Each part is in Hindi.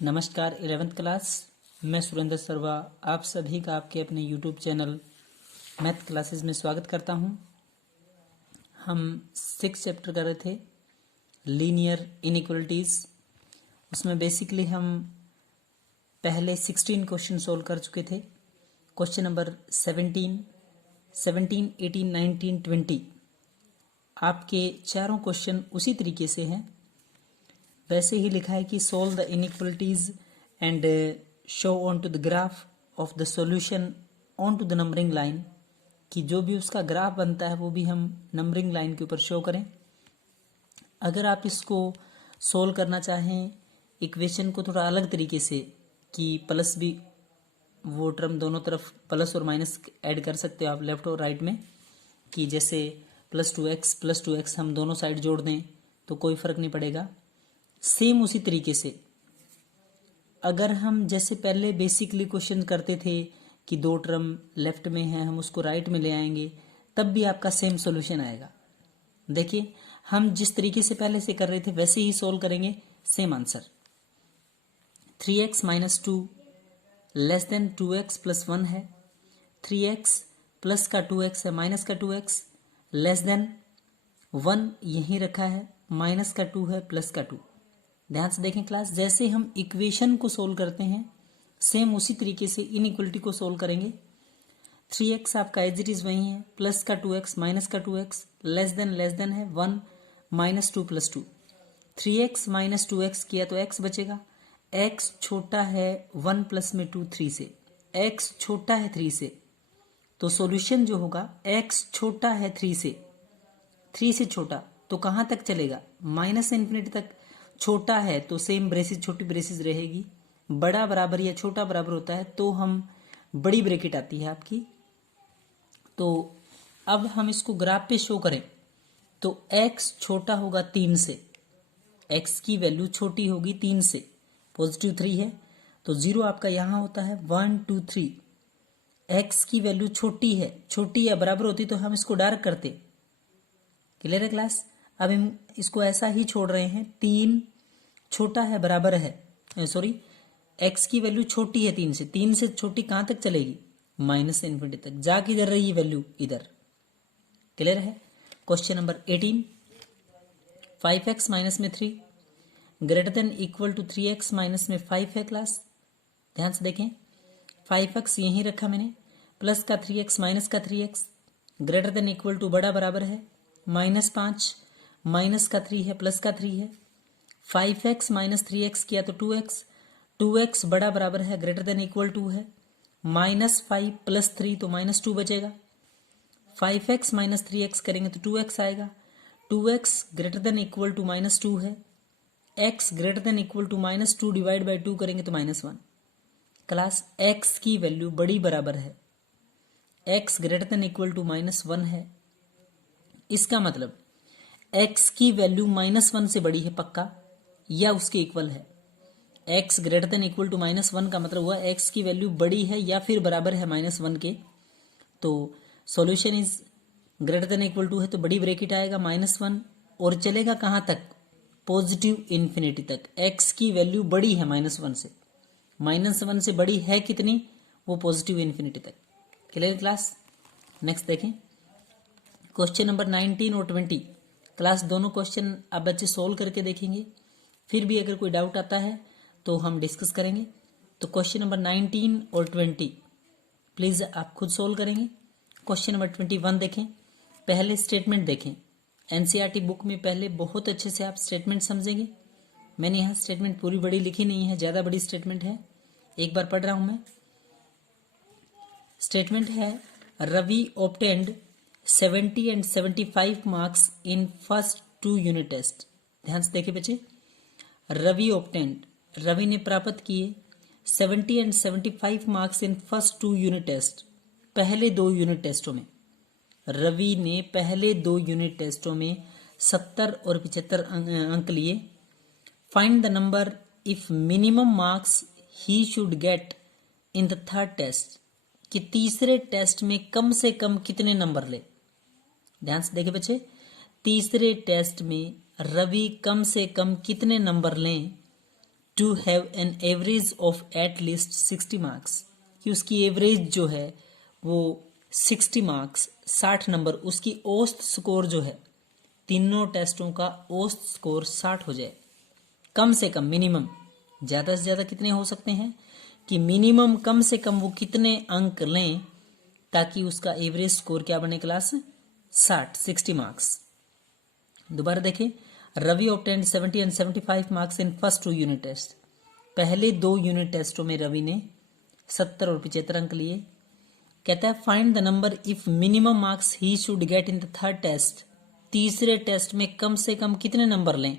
नमस्कार 11th क्लास। मैं सुरेंद्र सर्वा आप सभी का आपके अपने यूट्यूब चैनल मैथ क्लासेस में स्वागत करता हूं। हम 6 चैप्टर कर रहे थे लीनियर इनइक्वलिटीज़। उसमें बेसिकली हम पहले 16 क्वेश्चन सोल्व कर चुके थे। क्वेश्चन नंबर 17, 18, 19, 20 आपके चारों क्वेश्चन उसी तरीके से हैं। वैसे ही लिखा है कि solve the inequalities and show on to the graph of the solution on to the numbering line, कि जो भी उसका ग्राफ बनता है वो भी हम नंबरिंग लाइन के ऊपर शो करें। अगर आप इसको सोल्व करना चाहें इक्वेशन को थोड़ा अलग तरीके से, कि प्लस भी वो टर्म दोनों तरफ प्लस और माइनस ऐड कर सकते हो आप लेफ्ट और राइट में, कि जैसे +2x हम दोनों साइड जोड़ दें तो कोई फ़र्क नहीं पड़ेगा। सेम उसी तरीके से अगर हम जैसे पहले बेसिकली क्वेश्चन करते थे कि दो टर्म लेफ्ट में है, हम उसको राइट में ले आएंगे, तब भी आपका सेम सॉल्यूशन आएगा। देखिए हम जिस तरीके से पहले से कर रहे थे वैसे ही सोल्व करेंगे, same answer. 3x - 2 less than 2x + 1 है। 3x प्लस का 2x है, माइनस का 2x लेस देन 1 यहीं रखा है, माइनस का 2 है, प्लस का 2। ध्यान से देखें क्लास, जैसे हम इक्वेशन को सोल्व करते हैं सेम उसी तरीके से इनइक्वलिटी को सोल्व करेंगे। 3x आपका एज इट इज वही है, प्लस का 2x माइनस का 2x लेस देन है 1 - 2 + 2। 3x - 2x किया तो x बचेगा। x छोटा है 1 प्लस में 2 3 से, x छोटा है 3 से, तो सॉल्यूशन जो होगा x छोटा है 3 से छोटा, तो कहाँ तक चलेगा? -∞ तक। छोटा है तो सेम ब्रेसिस छोटी ब्रेसिस रहेगी, बड़ा बराबर या छोटा बराबर होता है तो हम बड़ी ब्रैकेट आती है आपकी। तो अब हम इसको ग्राफ पे शो करें तो x छोटा होगा 3 से, x की वैल्यू छोटी होगी 3 से, +3 है तो 0 आपका यहाँ होता है 1 2 3। x की वैल्यू छोटी या बराबर होती तो हम इसको डार्क करते। क्लियर है क्लास? अब हम इसको ऐसा ही छोड़ रहे हैं। 3 छोटा है बराबर है, सॉरी x की वैल्यू छोटी है 3 से छोटी कहाँ तक चलेगी? -∞ तक। जा किधर रही वैल्यू? इधर। क्लियर है? Question number 18, 5x - 3 greater than equal to 3x - 5 है क्लास। ध्यान से देखें, 5x यहीं रखा मैंने, प्लस का 3x माइनस का 3x greater than equal to बड़ा बराबर है -5, माइनस का 3 है, प्लस का 3 है। 5x - 3x किया तो 2x बड़ा बराबर है ग्रेटर देन इक्वल टू है -5 + 3 तो -2 बचेगा। 5x - 3x करेंगे तो 2x आएगा। 2x greater than equal to -2 है, x greater than equal to -2 divide by 2 करेंगे तो -1। क्लास x की वैल्यू बड़ी बराबर है, x greater than equal to -1 है। इसका मतलब x की वैल्यू -1 से बड़ी है पक्का, या उसके इक्वल है। x greater than equal to -1 का मतलब हुआ x की वैल्यू बड़ी है या फिर बराबर है -1 के। तो solution is greater than equal to है तो बड़ी ब्रैकेट आएगा -1, और चलेगा कहाँ तक? +∞ तक। x की वैल्यू बड़ी है -1 से, -1 से बड़ी है कितनी? वो +∞ तक। Clear class? नेक्स्ट देखें क्वेश्चन नंबर 19 और 20। क्लास दोनों क्वेश्चन आप बच्चे सोल्व करके देखेंगे, फिर भी अगर कोई डाउट आता है तो हम डिस्कस करेंगे। तो क्वेश्चन नंबर 19 और 20 प्लीज़ आप खुद सोल्व करेंगे। क्वेश्चन नंबर 21 देखें, पहले स्टेटमेंट देखें। एनसीईआरटी बुक में पहले बहुत अच्छे से आप स्टेटमेंट समझेंगे। मैंने यहाँ स्टेटमेंट पूरी बड़ी लिखी नहीं है, ज़्यादा बड़ी स्टेटमेंट है, एक बार पढ़ रहा हूँ मैं। स्टेटमेंट है, Ravi obtained 70 and 75 marks in first 2 unit test. ध्यान से देखिए बच्चे, रवि ने प्राप्त किए 70 and 75 marks in first 2 unit test. पहले 2 यूनिट टेस्टों में रवि ने पहले 2 यूनिट टेस्टों में 70 और 75 अंक लिए। Find the number if minimum marks he should get in the third test, कि तीसरे टेस्ट में कम से कम कितने नंबर ले। ध्यान से देखिए बच्चे, तीसरे टेस्ट में रवि कम से कम कितने नंबर लें to have an average of at least 60 marks, कि उसकी एवरेज जो है वो 60 मार्क्स 60 नंबर, उसकी औसत स्कोर जो है तीनों टेस्टों का औसत स्कोर 60 हो जाए। कम से कम, मिनिमम, ज़्यादा से ज़्यादा कितने हो सकते हैं, कि मिनिमम कम से कम वो कितने अंक लें ताकि उसका एवरेज स्कोर क्या बने क्लास 60 मार्क्स। दोबारा देखें, Ravi obtained 70 and 75 marks in first 2 unit test. पहले 2 यूनिट टेस्टों में रवि ने 70 और 75 अंक लिए। कहता है find the number if minimum marks he should get in the third test. तीसरे टेस्ट में कम से कम कितने नंबर लें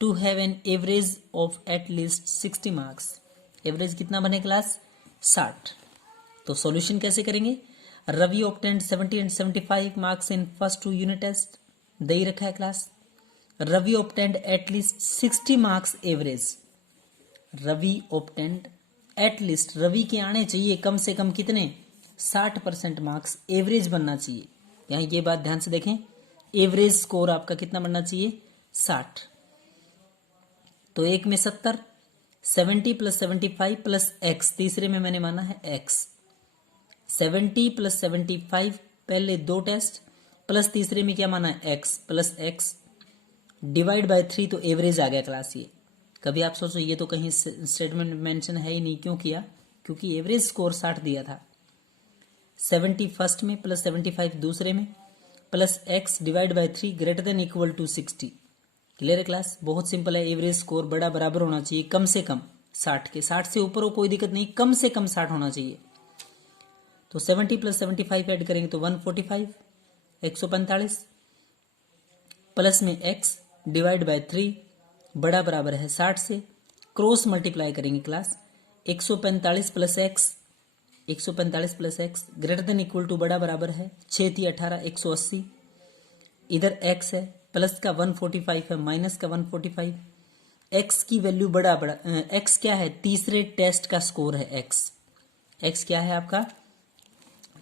to have an average of at least 60 marks. Average कितना बने क्लास 60। तो सॉल्यूशन कैसे करेंगे, Ravi obtained 70 and 75 marks in first 2 unit test, दे ही रखा है class. Ravi obtained at least 60 marks average. Ravi obtained at least, Ravi के आने चाहिए कम से कम कितने 60% मार्क्स एवरेज बनना चाहिए। यहाँ ये बात ध्यान से देखें, एवरेज स्कोर आपका कितना बनना चाहिए 60। तो एक में 70, 70 + 75 + x, तीसरे में मैंने माना है x, 70 + 75 पहले 2 टेस्ट प्लस तीसरे में क्या माना है x plus x divide by 3, तो एवरेज आ गया क्लास। ये कभी आप सोचो ये तो कहीं स्टेटमेंट मेंशन है ही नहीं, क्यों किया, क्योंकि एवरेज स्कोर 60 दिया था। 70 फर्स्ट में प्लस 75 दूसरे में plus x divide by 3 greater than equal to 60। Clear है क्लास, बहुत सिंपल है। एवरेज स्कोर बड़ा बराबर होना चाहिए कम से कम 60 के, 60 से ऊपर हो कोई दिक्कत नहीं, कम से कम 60 होना चाहिए। तो 70 + 75 ऐड करेंगे तो 145, 145 प्लस में x डिवाइड बाय 3 बड़ा बराबर है 60 से, क्रॉस मल्टीप्लाई करेंगे class, 145 + x, 145 + x greater than equal to बड़ा बराबर है 6 × 18 180, इधर x है प्लस का 145 है माइनस का 145, x की वैल्यू बड़ा x क्या है, तीसरे टेस्ट का स्कोर है x क्या है आपका,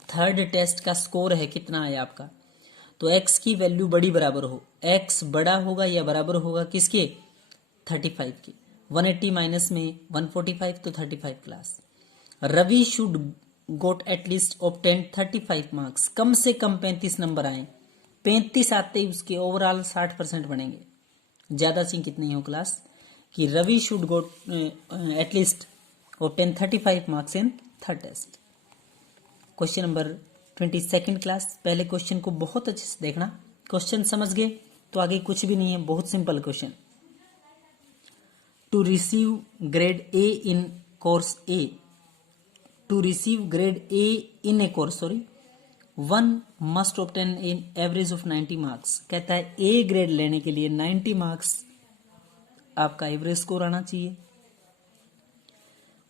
थर्ड टेस्ट का स्कोर है, कितना है आपका। तो x की वैल्यू बड़ी बराबर हो, x बड़ा होगा या बराबर होगा किसके 35 के, 180 माइनस में 145 तो 35 class. Ravi should got at least obtain 35 marks, कम से कम 35 नंबर आए, 35 आते ही उसके ओवरऑल 60% बनेंगे। ज़्यादा चाहिए कितनी हो क्लास, कि Ravi should got at least obtain 35 marks in third test. Question number 22 class, पहले क्वेश्चन को बहुत अच्छे से देखना, क्वेश्चन समझ गए तो आगे कुछ भी नहीं है, बहुत simple question. To receive grade A in course A, to receive grade A in a course one must obtain in average of 90 marks. कहता है ए ग्रेड लेने के लिए 90 मार्क्स आपका एवरेज स्कोर आना चाहिए,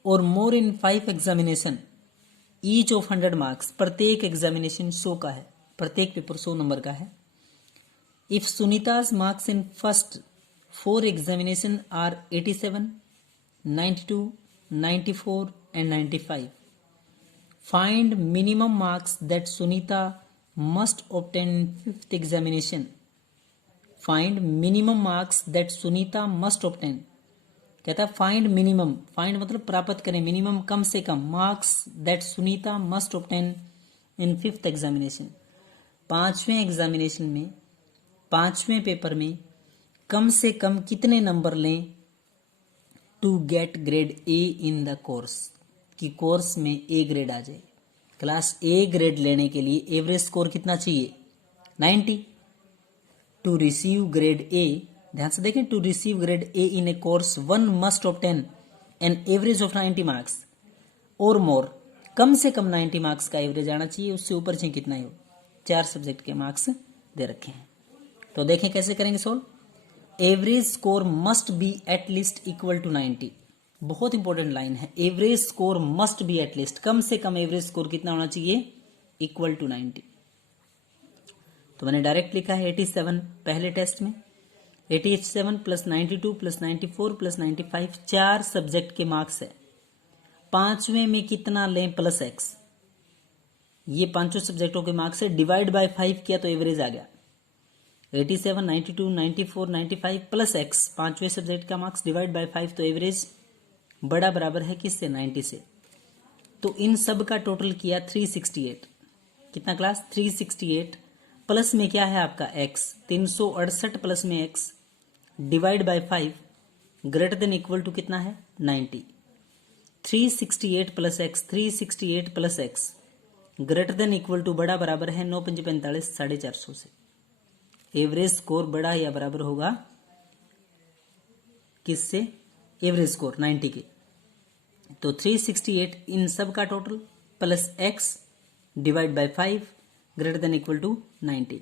और more in 5 examination each of 100 marks, प्रत्येक एग्जामिनेशन 100 का है, प्रत्येक पेपर 100 नंबर का है। If Sunita's marks in first 4 examination are 87, 92, 94 and 95, find minimum marks that Sunita must obtain in 5th examination. Find minimum marks that Sunita must obtain. कहता है फाइंड मिनिमम, फाइंड मतलब प्राप्त करें, मिनिमम कम से कम marks that Sunita must obtain in 5th examination, 5वें एग्जामिनेशन में, 5वें पेपर में कम से कम कितने नंबर लें to get grade A in the course, कि कोर्स में ए ग्रेड आ जाए। क्लास ए ग्रेड लेने के लिए एवरेज स्कोर कितना चाहिए 90। टू रिसीव ग्रेड ए, ध्यान से देखें, to receive grade A in a course one must obtain an average of 90 marks और मोर, कम से कम 90 मार्क्स का एवरेज आना चाहिए, उससे ऊपर चाहिए कितना ही हो, 4 सब्जेक्ट के मार्क्स दे रखे हैं। तो देखें कैसे करेंगे solve. Average score must be at least equal to 90, बहुत इंपॉर्टेंट लाइन है, average score must be at least, कम से कम एवरेज स्कोर कितना होना चाहिए इक्वल टू 90। तो मैंने डायरेक्ट लिखा है 87 पहले टेस्ट में, 87 + 92 + 94 + 95 4 सब्जेक्ट के मार्क्स है। 5वें में कितना लें प्लस एक्स, ये 5 सब्जेक्टों के मार्क्स है, डिवाइड बाय 5 किया तो एवरेज आ गया। 87, 92, 94, 95 प्लस एक्स, पांचवें सब्जेक्ट का मार्क्स डिवाइड बाय 5, तो एवरेज बड़ा बराबर है किससे? 90 से। तो इन सब का टोटल किया 368। कितना क्लास? 368 प्लस में क्या है आपका x, 368 प्लस में x divide by 5 greater than equal to कितना है? 90। 368 plus x, 368 plus x greater than equal to बड़ा बराबर है 9 5 45 450 से। एवरेज स्कोर बड़ा या बराबर होगा किससे? एवरेज स्कोर 90 के। तो 368 इन सब का total plus x divide by 5 greater than equal to 90।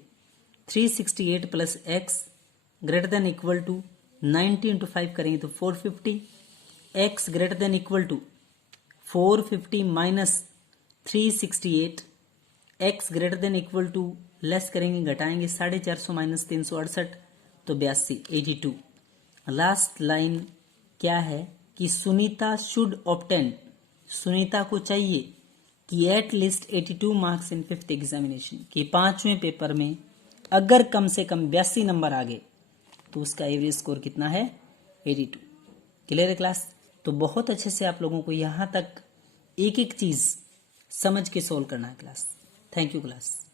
368 plus x greater than equal to 90 into 5 करेंगे तो 450। x greater than equal to 450 minus 368, x greater than equal to less करेंगे घटाएंगे 450 माइनस 368 तो 82, 82। लास्ट लाइन क्या है कि सुनीता शुड ऑब्टेन, सुनीता को चाहिए कि at least 82 marks in 5th examination, कि पांचवें पेपर में अगर कम से कम 82 नंबर आ गए तो उसका एवरेज स्कोर कितना है? 82। क्लियर है क्लास? तो बहुत अच्छे से आप लोगों को यहां तक एक एक चीज समझ के सोल्व करना है क्लास। Thank you class.